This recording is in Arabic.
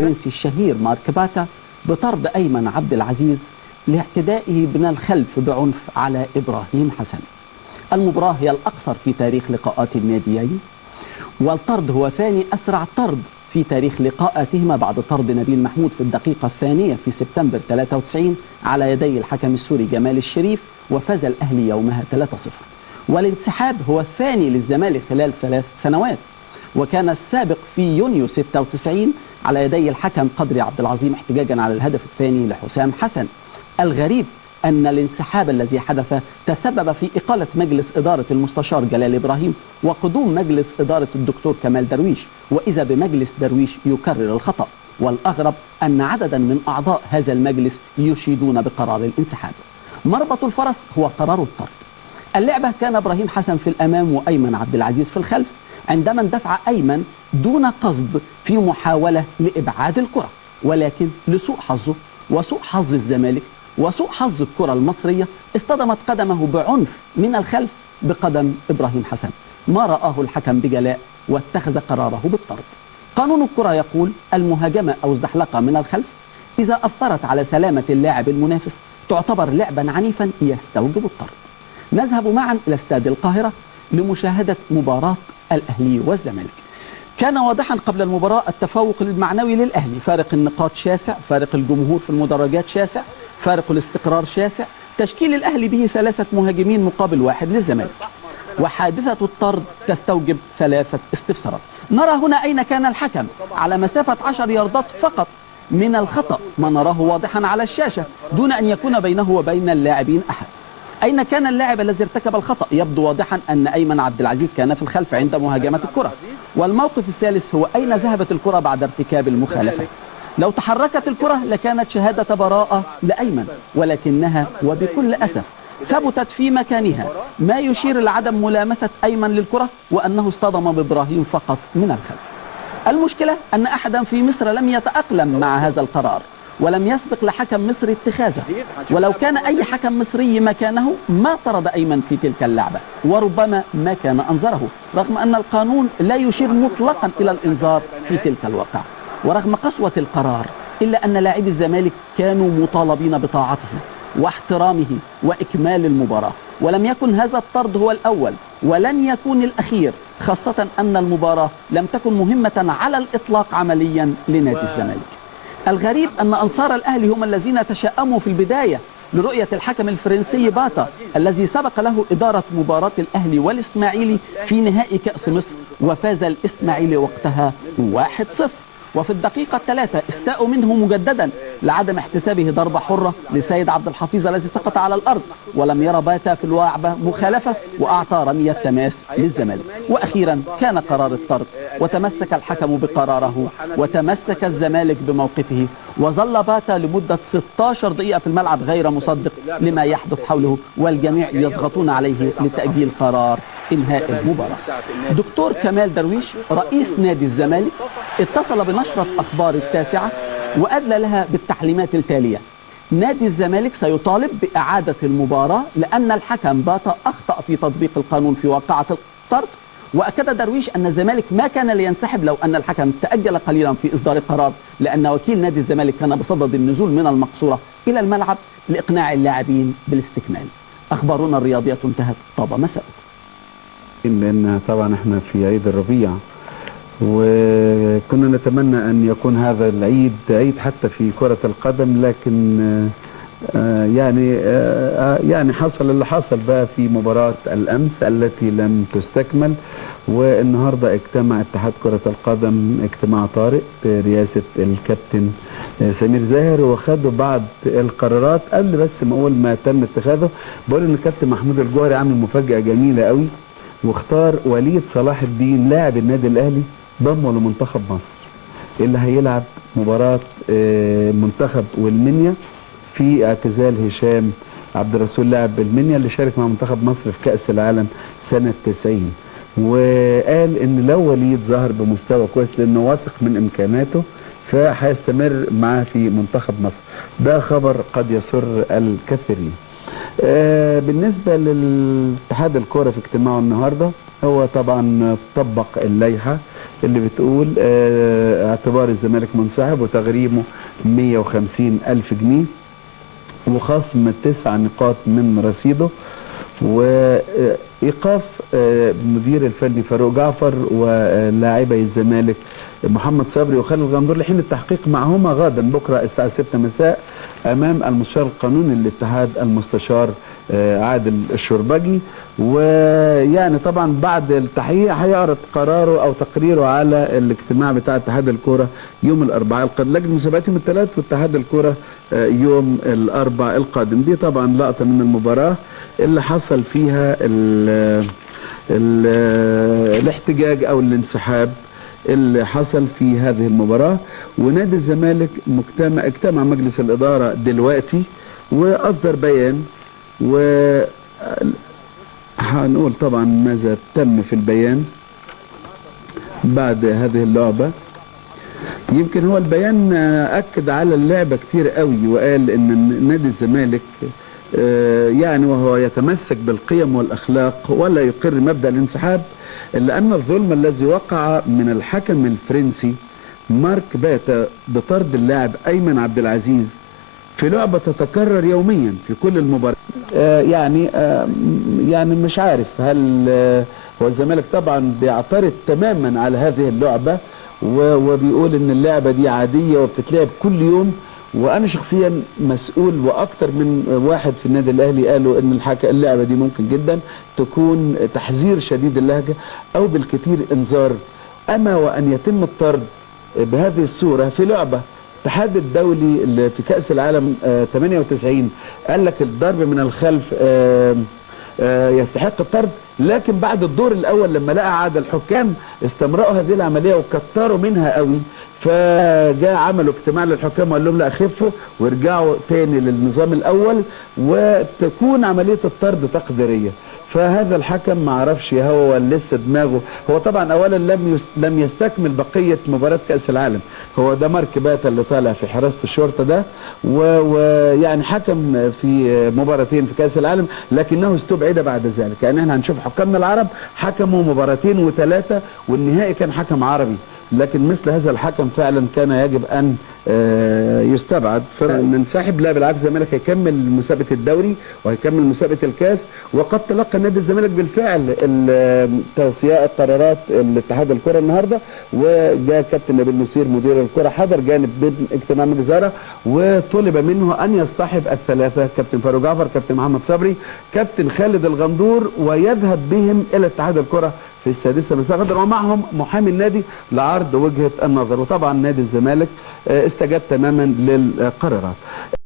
الفرنسي الشهير مارك باتا بطرد أيمن عبد العزيز لاعتدائه من الخلف بعنف على إبراهيم حسن. المباراة هي الأقصر في تاريخ لقاءات الناديين، والطرد هو ثاني أسرع طرد في تاريخ لقاءاتهما بعد طرد نبيل محمود في الدقيقة الثانية في سبتمبر 93 على يدي الحكم السوري جمال الشريف، وفاز الأهلي يومها 3-0. والانسحاب هو الثاني للزمالك خلال 3 سنوات، وكان السابق في يونيو 96 على يدي الحكم قدري عبد العظيم احتجاجا على الهدف الثاني لحسام حسن. الغريب أن الانسحاب الذي حدث تسبب في إقالة مجلس إدارة المستشار جلال إبراهيم وقدوم مجلس إدارة الدكتور كمال درويش، وإذا بمجلس درويش يكرر الخطأ. والأغرب أن عددا من أعضاء هذا المجلس يشيدون بقرار الانسحاب. مربط الفرس هو قرار الطرد. اللعبة كان إبراهيم حسن في الأمام وأيمن عبد العزيز في الخلف، عندما اندفع أيمن دون قصد في محاولة لإبعاد الكرة، ولكن لسوء حظه وسوء حظ الزمالك وسوء حظ الكرة المصرية اصطدمت قدمه بعنف من الخلف بقدم إبراهيم حسن، ما رآه الحكم بجلاء واتخذ قراره بالطرد. قانون الكرة يقول المهاجمة أو الزحلقة من الخلف إذا أثرت على سلامة اللاعب المنافس تعتبر لعبا عنيفا يستوجب الطرد. نذهب معا إلى استاد القاهرة لمشاهدة مباراة الأهلي والزمالك. كان واضحا قبل المباراة التفوق المعنوي للأهلي، فارق النقاط شاسع، فارق الجمهور في المدرجات شاسع، فارق الاستقرار شاسع. تشكيل الأهلي به 3 مهاجمين مقابل 1 للزمالك، وحادثة الطرد تستوجب 3 استفسارات. نرى هنا أين كان الحكم على مسافة 10 ياردات فقط من الخطأ، ما نراه واضحا على الشاشة دون أن يكون بينه وبين اللاعبين أحد. أين كان اللاعب الذي ارتكب الخطأ؟ يبدو واضحا أن أيمن عبد العزيز كان في الخلف عند مهاجمة الكرة. والموقف الثالث هو أين ذهبت الكرة بعد ارتكاب المخالفة؟ لو تحركت الكرة لكانت شهادة براءة لأيمن، ولكنها وبكل أسف ثبتت في مكانها، ما يشير لعدم ملامسة أيمن للكرة وأنه اصطدم بإبراهيم فقط من الخلف. المشكلة أن أحدا في مصر لم يتأقلم مع هذا القرار ولم يسبق لحكم مصري اتخاذه، ولو كان أي حكم مصري مكانه ما طرد أيمن في تلك اللعبة، وربما ما كان أنظره، رغم أن القانون لا يشير مطلقا إلى الإنذار في تلك الواقعة. ورغم قسوة القرار إلا أن لاعبي الزمالك كانوا مطالبين بطاعته واحترامه وإكمال المباراة، ولم يكن هذا الطرد هو الأول ولن يكون الأخير، خاصة أن المباراة لم تكن مهمة على الإطلاق عمليا لنادي الزمالك. الغريب أن أنصار الأهلي هم الذين تشائموا في البداية لرؤية الحكم الفرنسي باتا الذي سبق له إدارة مباراة الأهلي والإسماعيلي في نهائي كأس مصر، وفاز الإسماعيلي وقتها 1-0. وفي الدقيقة 3 استاءوا منه مجددا لعدم احتسابه ضربة حرة لسيد عبد الحفيظ الذي سقط على الأرض، ولم يرى باتا في اللعبة مخالفة وأعطى رمية تماس للزمالك. وأخيرا كان قرار الطرد، وتمسك الحكم بقراره وتمسك الزمالك بموقفه، وظل باتا لمدة 16 دقيقة في الملعب غير مصدق لما يحدث حوله، والجميع يضغطون عليه لتأجيل قرار إنهاء المباراة. دكتور كمال درويش رئيس نادي الزمالك اتصل بنشرة أخبار التاسعة وأدلى لها بالتعليمات التالية: نادي الزمالك سيطالب بإعادة المباراة لأن الحكم باتا أخطأ في تطبيق القانون في واقعة الطرد. وأكد درويش أن الزمالك ما كان لينسحب لو أن الحكم تأجل قليلا في إصدار القرار، لأن وكيل نادي الزمالك كان بصدد النزول من المقصورة إلى الملعب لإقناع اللاعبين بالاستكمال. أخبارنا الرياضية انتهت، طاب مساء. لأن طبعا احنا في عيد الربيع، وكنا نتمنى أن يكون هذا العيد عيد حتى في كرة القدم، لكن يعني حصل اللي حصل بقى في مباراة الأمس التي لم تستكمل. والنهاردة اجتمع اتحاد كرة القدم اجتماع طارئ برئاسة الكابتن سمير زاهر، وخدوا بعض القرارات. قبل بس ما أقول ما تم اتخاذه، بقول إن الكابتن محمود الجوهري عامل مفاجأة جميلة قوي، واختار وليد صلاح الدين لاعب النادي الأهلي ضمه لمنتخب مصر اللي هيلعب مباراة منتخب والمنيا في اعتزال هشام عبد الرسول لاعب المنيا اللي شارك مع منتخب مصر في كأس العالم سنة 90. وقال ان لو وليد ظهر بمستوى كويس لانه واثق من امكاناته فهيستمر معاه في منتخب مصر. ده خبر قد يسر الكثيرين. بالنسبة للاتحاد الكرة في اجتماعه النهاردة، هو طبعا طبق اللائحة اللي بتقول اعتبار الزمالك منسحب وتغريمه 150,000 جنيه وخصم 9 نقاط من رصيده، وإيقاف مدير الفني فاروق جعفر ولاعبي الزمالك محمد صبري وخالد الغندور لحين التحقيق معهما غدا بكرة الساعة 6 مساء أمام المستشار القانوني للاتحاد المستشار عادل الشربجي. ويعني طبعا بعد التحقيق هيعرض قراره أو تقريره على الاجتماع بتاع اتحاد الكرة يوم الأربعاء القادم. لجنة المسابقات يوم الثلاث واتحاد الكرة يوم الأربعاء القادم. دي طبعا لقطة من المباراة اللي حصل فيها الاحتجاج أو الانسحاب اللي حصل في هذه المباراة. ونادي الزمالك اجتمع مجلس الإدارة دلوقتي وأصدر بيان، وهنقول طبعا ماذا تم في البيان بعد هذه اللعبة. يمكن هو البيان أكد على اللعبة كتير قوي وقال إن نادي الزمالك يعني وهو يتمسك بالقيم والأخلاق ولا يقر مبدأ الانسحاب، إلا أن الظلم الذي وقع من الحكم الفرنسي مارك باتا بطرد اللاعب أيمن عبد العزيز في لعبة تتكرر يوميا في كل المباريات. يعني مش عارف هل هو الزمالك طبعا بيعترض تماما على هذه اللعبة وبيقول ان اللعبة دي عادية وبتتلعب كل يوم. وانا شخصيا مسؤول واكتر من واحد في النادي الاهلي قالوا ان اللعبة دي ممكن جدا تكون تحذير شديد اللهجة او بالكثير انذار. اما وان يتم الطرد بهذه الصورة في لعبة الاتحاد الدولي اللي في كأس العالم 98 قال لك الضرب من الخلف يستحق الطرد، لكن بعد الدور الاول لما لقى عاد الحكام استمرأوا هذه العملية وكتروا منها قوي، فجاء عملوا اجتماع للحكام وقال لهم لا خفوا وارجعوا تاني للنظام الاول وتكون عملية الطرد تقديرية. فهذا الحكم ما عرفش هو لسه دماغه، هو طبعا اولا لم يستكمل بقية مباراة كأس العالم، هو ده مارك باتا اللي طالع في حراسة الشرطة ده ويعني حكم في مباراتين في كأس العالم لكنه استبعد بعد ذلك. يعني احنا هنشوف حكامنا العرب حكموا مباراتين وثلاثة والنهائي كان حكم عربي، لكن مثل هذا الحكم فعلا كان يجب ان يستبعد. فننسحب لا بالعكس، الزمالك هيكمل مسابقة الدوري وهيكمل مسابقة الكاس. وقد تلقى نادي الزمالك بالفعل توصيات قرارات الاتحاد الكرة النهارده، وجاء كابتن نبيل نصير مدير الكرة حضر جانب اجتماع مجلس الإدارة وطلب منه ان يصطحب الثلاثة كابتن فاروق جعفر كابتن محمد صبري كابتن خالد الغندور ويذهب بهم الى اتحاد الكرة في السادسة مساء غدا ومعهم محامي النادي لعرض وجهة النظر. وطبعا نادي الزمالك استجاب تماما للقرارات.